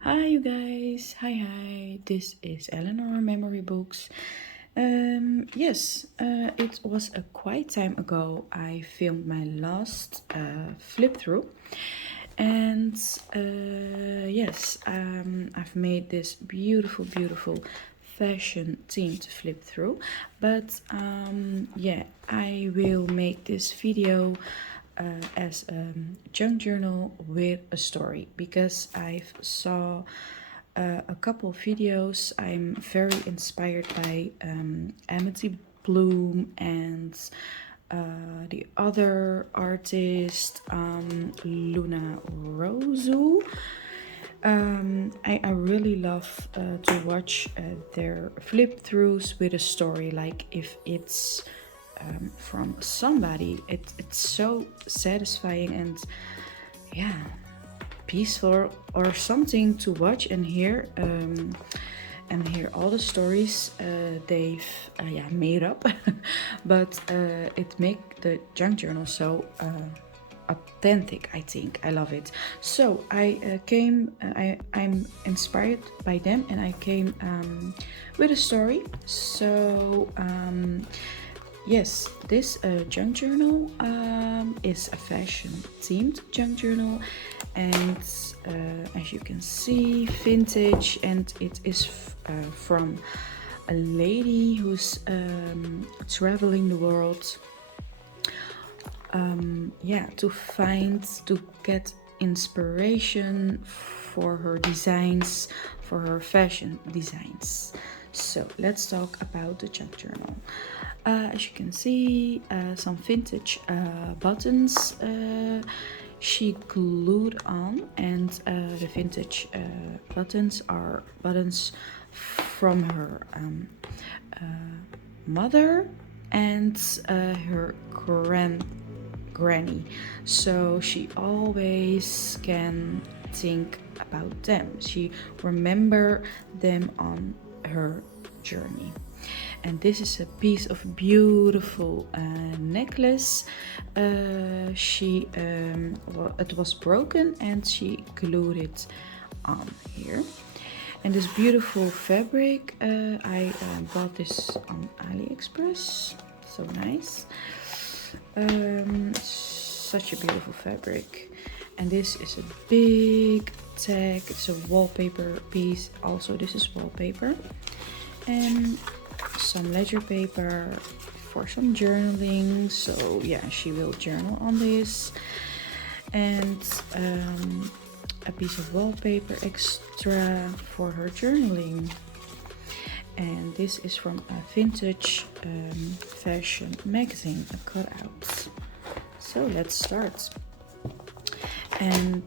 Hi, you guys. Hi. This is Eleanor Memory Books. Yes, it was a quite time ago I filmed my last flip through. And I've made this beautiful fashion themed flip through. But I will make this video as a junk journal with a story because I've saw a couple of videos. I'm very inspired by Amity Bloom and the other artist, Luna Rosu. I really love to watch their flip throughs with a story, like if it's from somebody. It's so satisfying and yeah, peaceful or something to watch and hear all the stories they've made up. But it make the junk journal so authentic. I think I love it. So I'm inspired by them, and I came with a story. Yes, this junk journal is a fashion themed junk journal, and as you can see, vintage, and it is from a lady who's traveling the world to get inspiration for her designs, for her fashion designs. So let's talk about the junk journal. As you can see, some vintage buttons she glued on, and the vintage buttons are buttons from her mother and her granny. So she always can think about them. She remember them on her journey. And this is a piece of beautiful necklace. It was broken and she glued it on here. And this beautiful fabric, I bought this on AliExpress. So nice. Such a beautiful fabric. And this is a big tag. It's a wallpaper piece. Also, this is wallpaper. And some ledger paper for some journaling. So yeah, she will journal on this. And a piece of wallpaper extra for her journaling. And this is from a vintage fashion magazine, a cutout. So let's start. And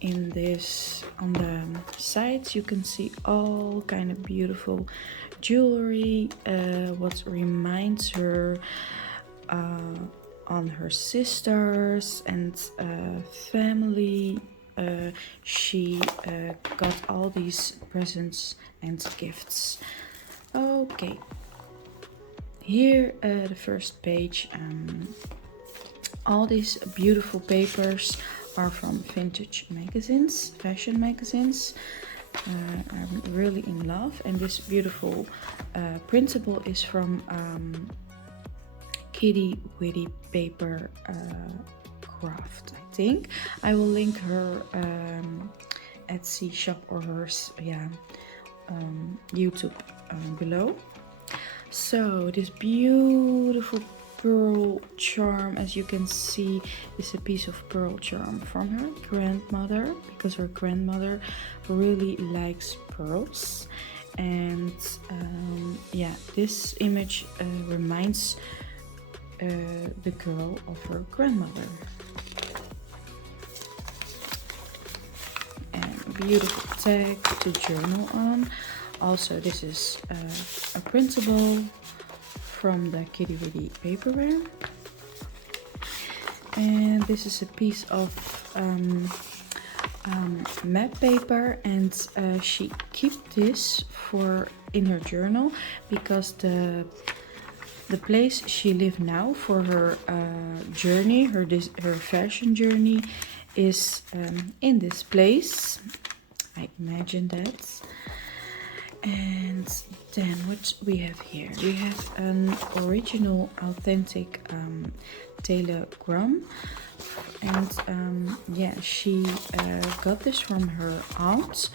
in this, on the sides, you can see all kind of beautiful jewelry, what reminds her on her sisters and family. She got all these presents and gifts. Okay, here the first page. All these beautiful papers are from vintage magazines, fashion magazines. I'm really in love, and this beautiful printable is from Kittywitty paper craft. I think I will link her Etsy shop or her YouTube below. So this beautiful pearl charm, as you can see, is a piece of pearl charm from her grandmother, because her grandmother really likes pearls. And this image reminds the girl of her grandmother. And beautiful tag to journal on. Also, this is a printable from the Kittywitty paperware. And this is a piece of map paper, and she kept this for in her journal because the place she lives now for her journey, her fashion journey, is in this place. I imagine that. And then what we have here, we have an original authentic telegram, and yeah, she got this from her aunt.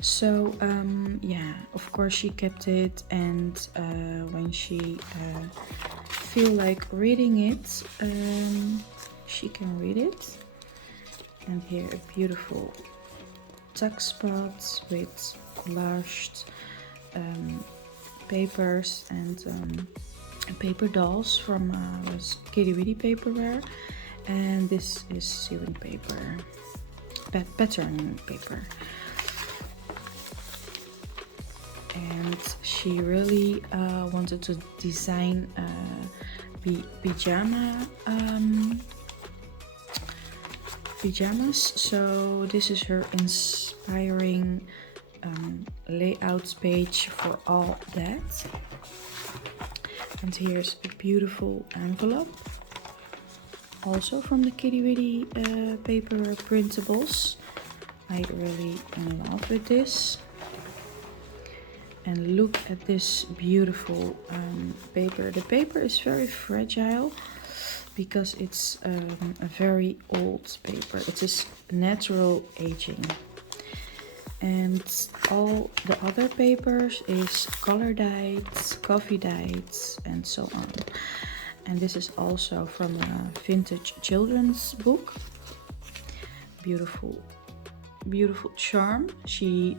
So yeah, of course she kept it, and when she feel like reading it, she can read it. And here a beautiful tuck spot with collaged papers and paper dolls from kittywitty paperware, and this is sewing paper, pattern paper. And she really wanted to design pajamas, so this is her inspiring layout page for all that. And here's a beautiful envelope, also from the kittywitty paper printables. I really in love with this. And look at this beautiful paper. The paper is very fragile because it's a very old paper. It is natural aging. And all the other papers is color dyed, coffee dyed, and so on. And this is also from a vintage children's book. Beautiful, beautiful charm. She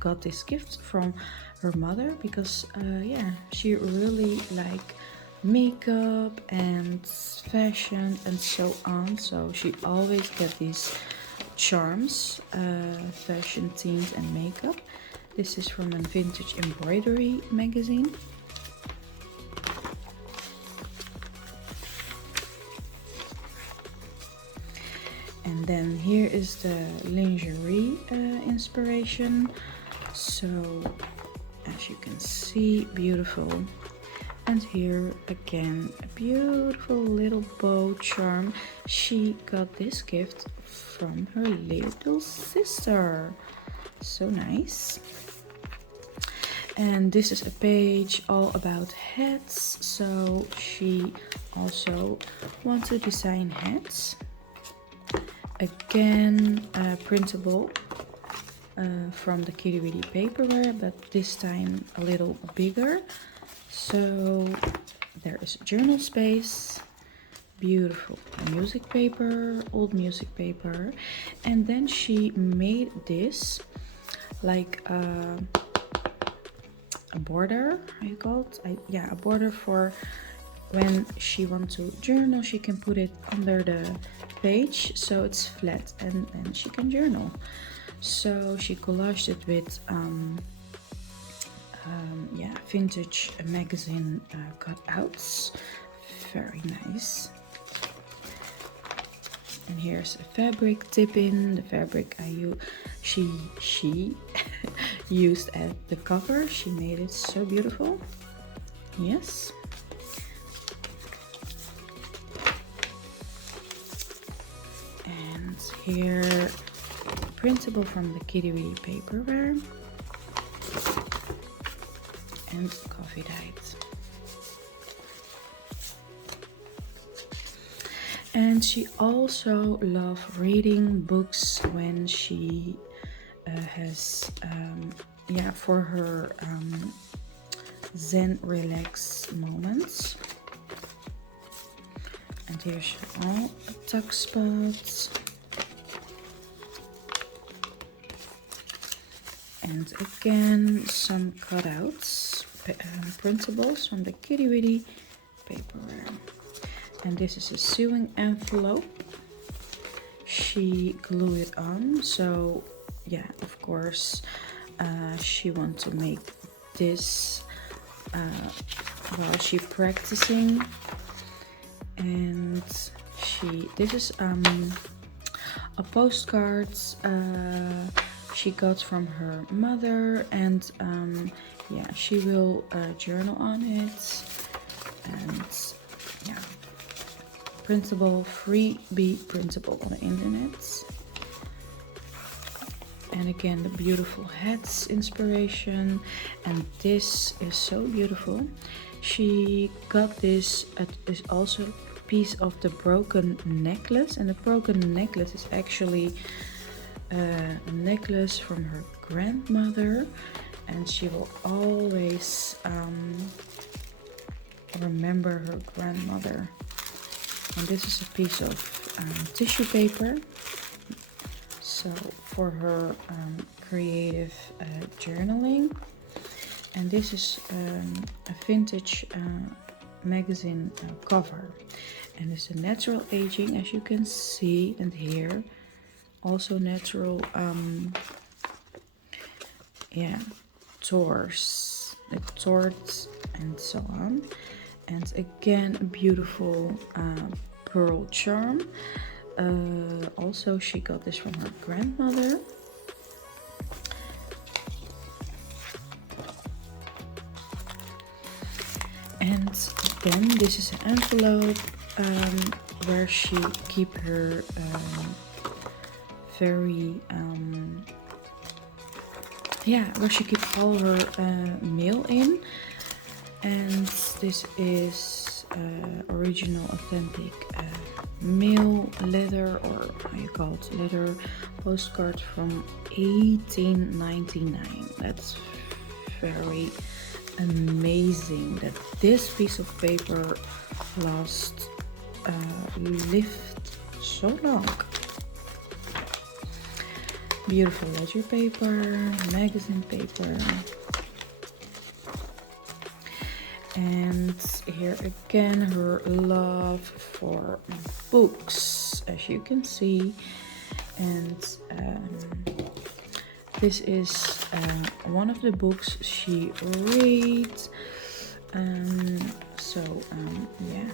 got this gift from her mother because yeah, she really like makeup and fashion and so on, so she always get these charms, fashion themes and makeup. This is from a vintage embroidery magazine. And then here is the lingerie inspiration. So as you can see, beautiful. And here again, a beautiful little bow charm. She got this gift from her little sister. So nice. And this is a page all about hats. So she also wants to design hats. Again, printable. From the kittywitty paperware, but this time a little bigger. So there is a journal space, beautiful music paper, old music paper, and then she made this like a border. I called yeah, a border for when she wants to journal. She can put it under the page so it's flat, and she can journal. So she collaged it with yeah, vintage magazine cutouts. Very nice. And here's a fabric tip-in. The fabric she used at the cover. She made it so beautiful. Yes. And here, printable from the kittywitty paperware and coffee dyed. And she also loved reading books when she has yeah, for her zen relax moments. And here's all tuck spots. And again, some cutouts, printables from the kittywitty paperware. And this is a sewing envelope. She glued it on, so yeah, of course, she wants to make this while she practicing. And this is a postcard she got from her mother, and yeah, she will journal on it. And yeah, printable, freebie printable on the internet. And again, the beautiful hats inspiration. And this is so beautiful. She got this, is also a piece of the broken necklace. And the broken necklace is actually a necklace from her grandmother. And she will always remember her grandmother. And this is a piece of tissue paper. So for her creative journaling. And this is a vintage magazine cover. And it's a natural aging, as you can see and hear. Also natural, torts and so on. And again, a beautiful pearl charm. Also, she got this from her grandmother. And then this is an envelope where she keep her where she keep all her mail in. And this is original authentic mail leather, or how you call it, leather postcard from 1899. That's very amazing that this piece of paper lived so long. Beautiful ledger paper, magazine paper. And here again, her love for books, as you can see. And this is one of the books she reads.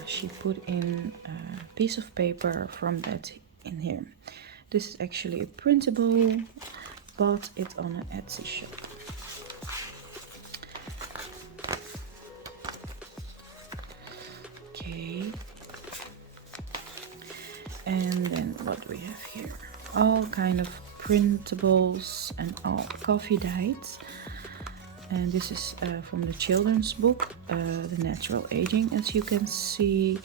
She put in a piece of paper from that in here. This is actually a printable, bought it on an Etsy shop. Okay. And then what do we have here? All kind of printables and all coffee dyes. And this is from the children's book, The Natural Aging, as you can see.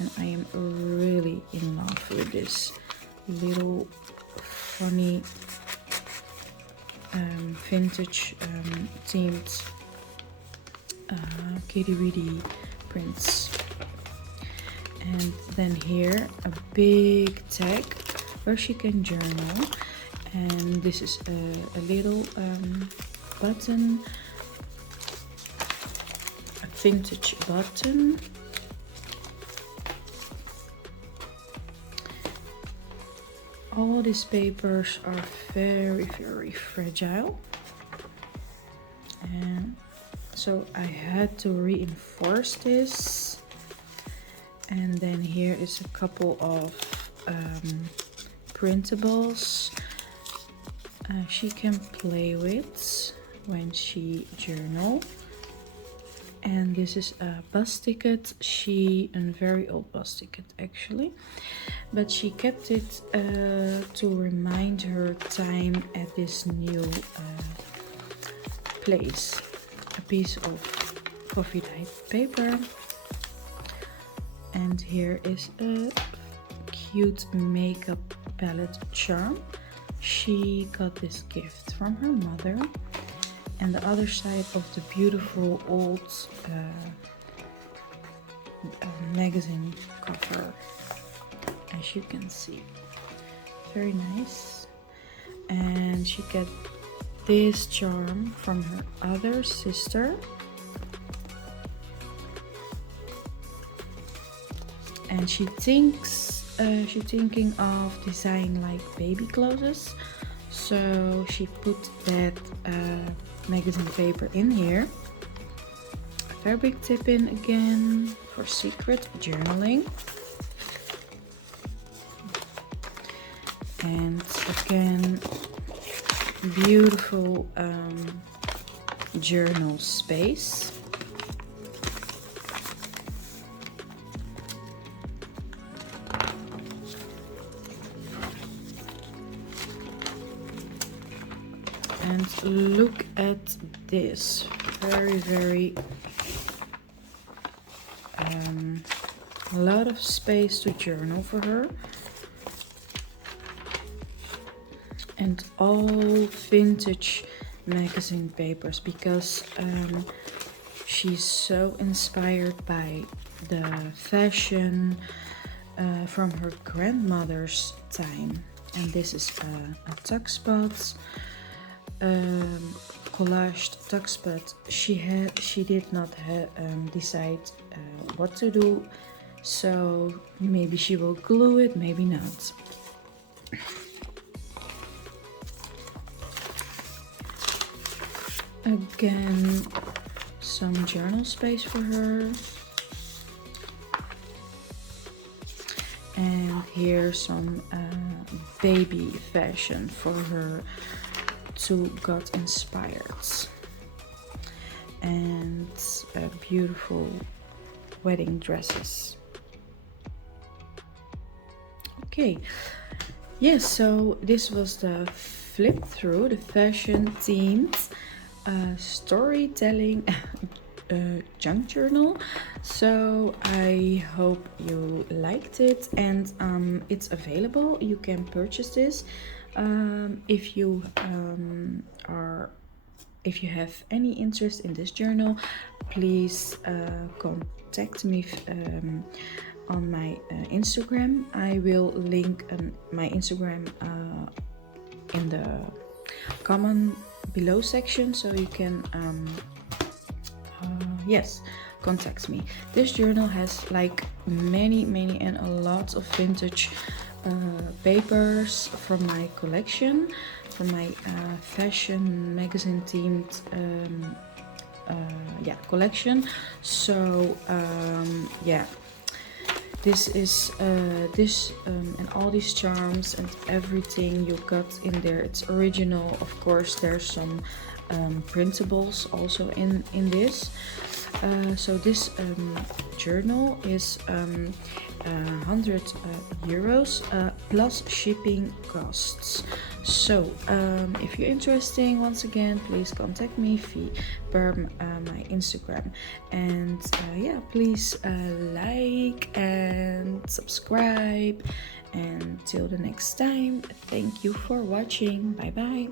And I am really in love with this little funny vintage themed kittywitty prints. And then here a big tag where she can journal. And this is a little button, a vintage button. All these papers are very, very fragile. And so I had to reinforce this. And then here is a couple of printables she can play with when she journal. And this is a bus ticket. A very old bus ticket actually, but she kept it to remind her time at this new place. A piece of coffee dyed paper. And here is a cute makeup palette charm. She got this gift from her mother. And the other side of the beautiful old magazine cover, as you can see. Very nice. And she got this charm from her other sister. And she's thinking of designing like baby clothes. So she put that magazine paper in here. A fabric tip in again for secret journaling. And again, beautiful journal space. And look at this, very a lot of space to journal for her, and all vintage magazine papers, because she's so inspired by the fashion from her grandmother's time. And this is a tuck spot, collaged tuck spot. She did not decide what to do, so maybe she will glue it, maybe not. Again, some journal space for her. And here's some baby fashion for her to got inspired. And beautiful wedding dresses. Okay, yes, so this was the flip through, the fashion themed storytelling junk journal. So I hope you liked it, and it's available. You can purchase this if you have any interest in this journal. Please contact me on my Instagram. I will link my Instagram in the comment below section, so you can yes, contact me. This journal has like many and a lot of vintage papers from my collection, from my fashion magazine themed collection. So yeah, this is and all these charms and everything you got in there, it's original. Of course, there's some printables also in this. So this journal is 100 euros plus shipping costs. So if you're interested, once again, please contact me via my Instagram. And yeah, please like and subscribe. And till the next time, thank you for watching. Bye bye.